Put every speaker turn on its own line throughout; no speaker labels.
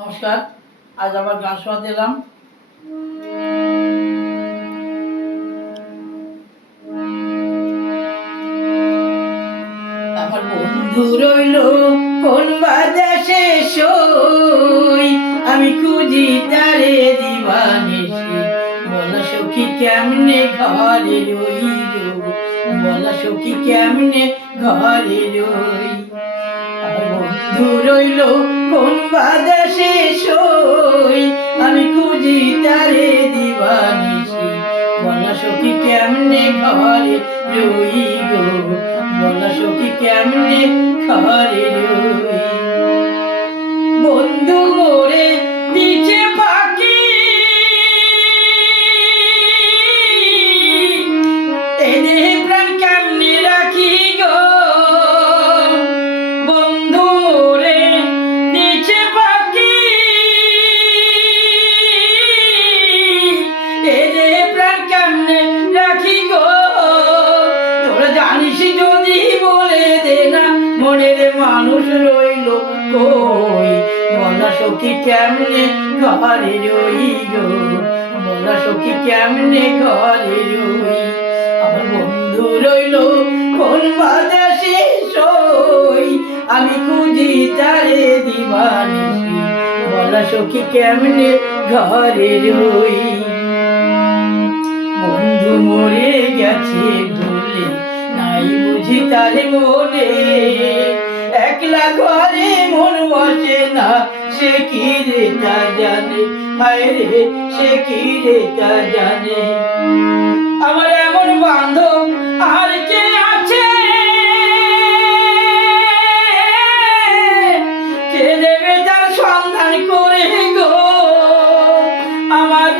নমস্কার, আজ আবার গান শোনাতে এলাম। আমার বন্ধু রইল কোন বাদেশে সই, আমি খুঁজি তারে দিবানিসি বলা সখী কেমনে ঘরে রইল? বলা সখী কেমনে ঘরে রই আমার বন্ধু রইল, কোন বাদেশে সই? আমি খুঁজি তারে দিবানিসি বলা সখী কেমনে ঘরে রই গো বলা সখী কেমনে ঘরে রই কই? বলা সখী কেমনে ঘরে রই গো বলা সখী কেমনে ঘরে রই আমার বন্ধু রইল কোন বাতাসে সই? আমি খুঁজি তারে দিবানিসি বলা সখী কেমনে ঘরে রই? বন্ধু মরে গেছে ভুলে নাই বুঝি তার মনে। একলা ঘরে মন বসে না, সে কি রে তা জানে? হায় রে, সে কি রে তা জানে? আমার এমন বান্ধব আর কে আছে? কে দেবে তার সন্ধান করে গো? আমার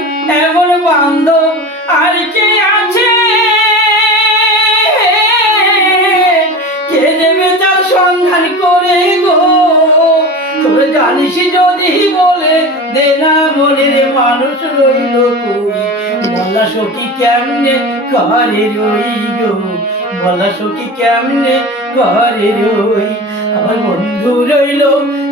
এমন বান্ধব আর কে আছে? জানিস যদি বলে, দে না মনের মানুষ রইল কই? বলা সখী কেমনে ঘরে রই গো বলা সখী কেমনে ঘরে রই? আমার বন্ধু রইল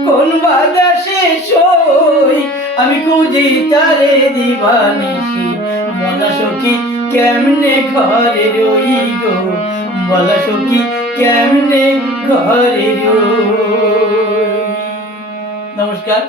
কোন বাদাসে সই? আমি খুঁজি তারে দিবানিসি বলা সখী কেমনে ঘরে রই গো বলা সখী কেমনে ঘরে রই? নমস্কার।